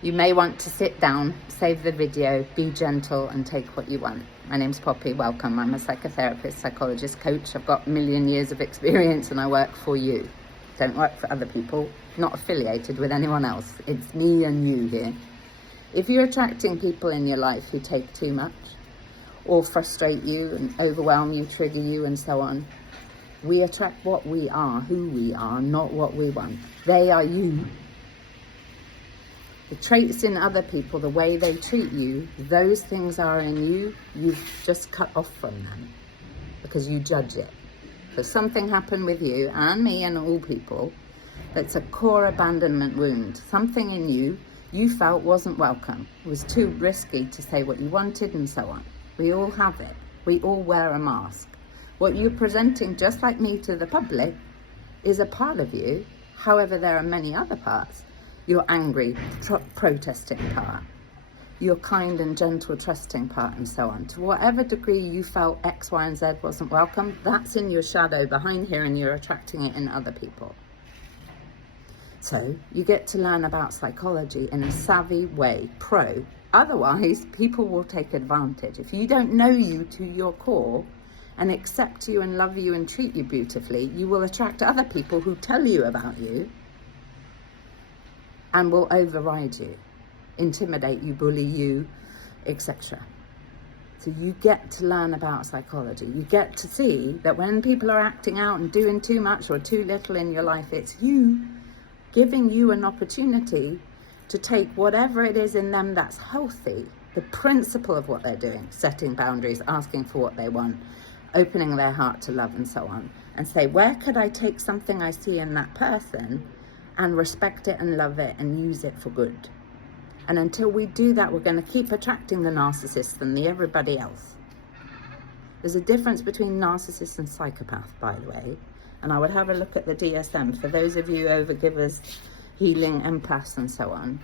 You may want to sit down, save the video, be gentle and take what you want. My name's Poppy, welcome. I'm a psychotherapist, psychologist, coach. I've got a million years of experience and I work for you. Don't work for other people, not affiliated with anyone else. It's me and you here. If you're attracting people in your life who take too much or frustrate you and overwhelm you, trigger you and so on, we attract what we are, who we are, not what we want. They are you. The traits in other people, the way they treat you, those things are in you. You've just cut off from them because you judge it. So something happened with you and me and all people that's a core abandonment wound. Something in you felt wasn't welcome. It was too risky to say what you wanted and so on. We all have it. We all wear a mask. What you're presenting, just like me, to the public is a part of you. However, there are many other parts. Your angry, protesting part, your kind and gentle, trusting part, and so on. To whatever degree you felt X, Y, and Z wasn't welcome, that's in your shadow behind here and you're attracting it in other people. So you get to learn about psychology in a savvy way, pro. Otherwise, people will take advantage. If you don't know you to your core and accept you and love you and treat you beautifully, you will attract other people who tell you about you and will override you, intimidate you, bully you, etc. So you get to learn about psychology. You get to see that when people are acting out and doing too much or too little in your life, it's you giving you an opportunity to take whatever it is in them that's healthy, the principle of what they're doing, setting boundaries, asking for what they want, opening their heart to love and so on, and say, where could I take something I see in that person and respect it and love it and use it for good? And until we do that, we're going to keep attracting the narcissist and the everybody else. There's a difference between narcissist and psychopath, by the way. And I would have a look at the DSM for those of you overgivers, healing, empaths and so on.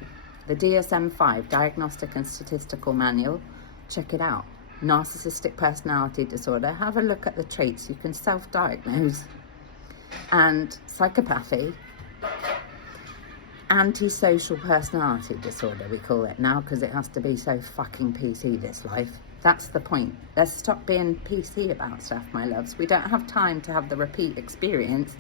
The DSM-5, Diagnostic and Statistical Manual, check it out. Narcissistic personality disorder, have a look at the traits. You can self-diagnose. And psychopathy, antisocial personality disorder, we call it now, because it has to be so fucking PC, this life. That's the point. Let's stop being PC about stuff, my loves. We don't have time to have the repeat experience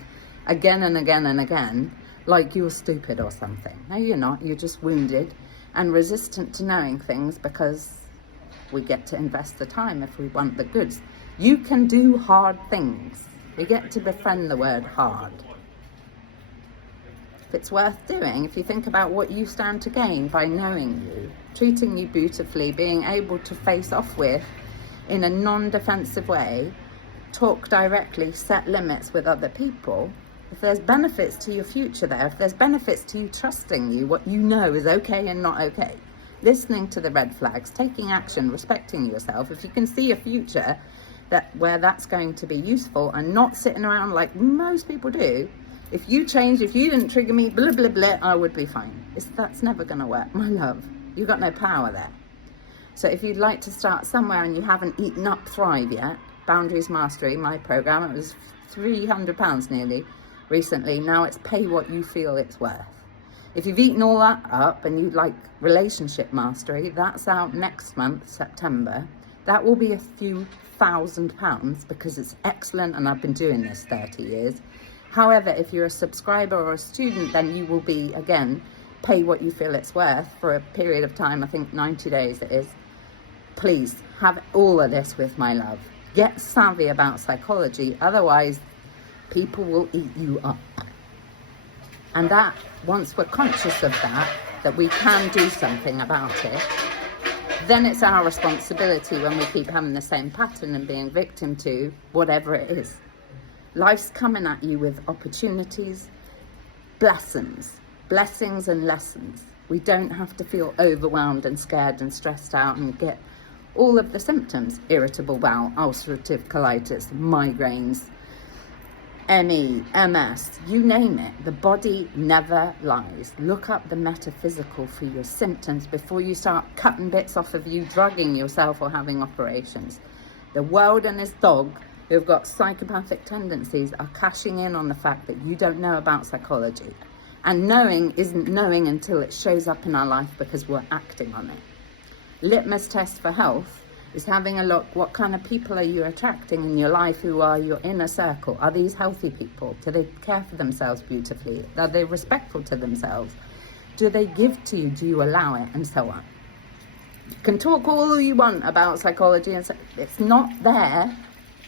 again and again and again, like you're stupid or something. No, you're not. You're just wounded and resistant to knowing things because we get to invest the time if we want the goods. You can do hard things. We get to befriend the word hard. It's worth doing if you think about what you stand to gain by knowing you, treating you beautifully, being able to face off with in a non-defensive way, talk directly, set limits with other people. If there's benefits to your future there, if there's benefits to you trusting you, what you know is okay and not okay, listening to the red flags, taking action, respecting yourself, if you can see a future where that's going to be useful and not sitting around like most people do. If you change, if you didn't trigger me, blah, blah, blah, I would be fine. That's never going to work, my love. You've got no power there. So if you'd like to start somewhere and you haven't eaten up Thrive yet, Boundaries Mastery, my program, it was £300 nearly recently. Now it's pay what you feel it's worth. If you've eaten all that up and you'd like Relationship Mastery, that's out next month, September. That will be a few £1,000 because it's excellent and I've been doing this 30 years. However, if you're a subscriber or a student, then you will be, again, pay what you feel it's worth for a period of time, I think 90 days it is. Please, have all of this with my love. Get savvy about psychology, otherwise people will eat you up. And that, once we're conscious of that we can do something about it, then it's our responsibility when we keep having the same pattern and being victim to whatever it is. Life's coming at you with opportunities, blessings and lessons. We don't have to feel overwhelmed and scared and stressed out and get all of the symptoms: irritable bowel, ulcerative colitis, migraines, ME, MS, you name it. The body never lies. Look up the metaphysical for your symptoms before you start cutting bits off of you, drugging yourself or having operations. The world and its dog who have got psychopathic tendencies are cashing in on the fact that you don't know about psychology. And knowing isn't knowing until it shows up in our life because we're acting on it. Litmus test for health is having a look, what kind of people are you attracting in your life who are your inner circle? Are these healthy people? Do they care for themselves beautifully? Are they respectful to themselves? Do they give to you? Do you allow it? And so on. You can talk all you want about psychology, and it's not there.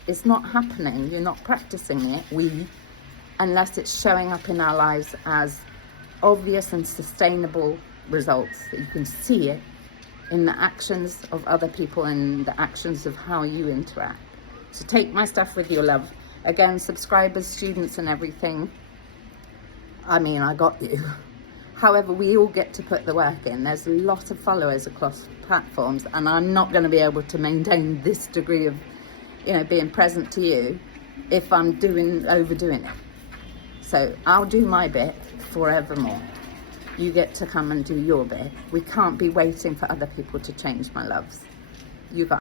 It's not happening. You're not practicing it, unless it's showing up in our lives as obvious and sustainable results, that you can see it in the actions of other people and the actions of how you interact. So take my stuff with your love. Again, subscribers, students and everything, I mean, I got you. However, we all get to put the work in. There's a lot of followers across platforms, and I'm not going to be able to maintain this degree of, being present to you if I'm overdoing it. So I'll do my bit forevermore. You get to come and do your bit. We can't be waiting for other people to change, my loves. You got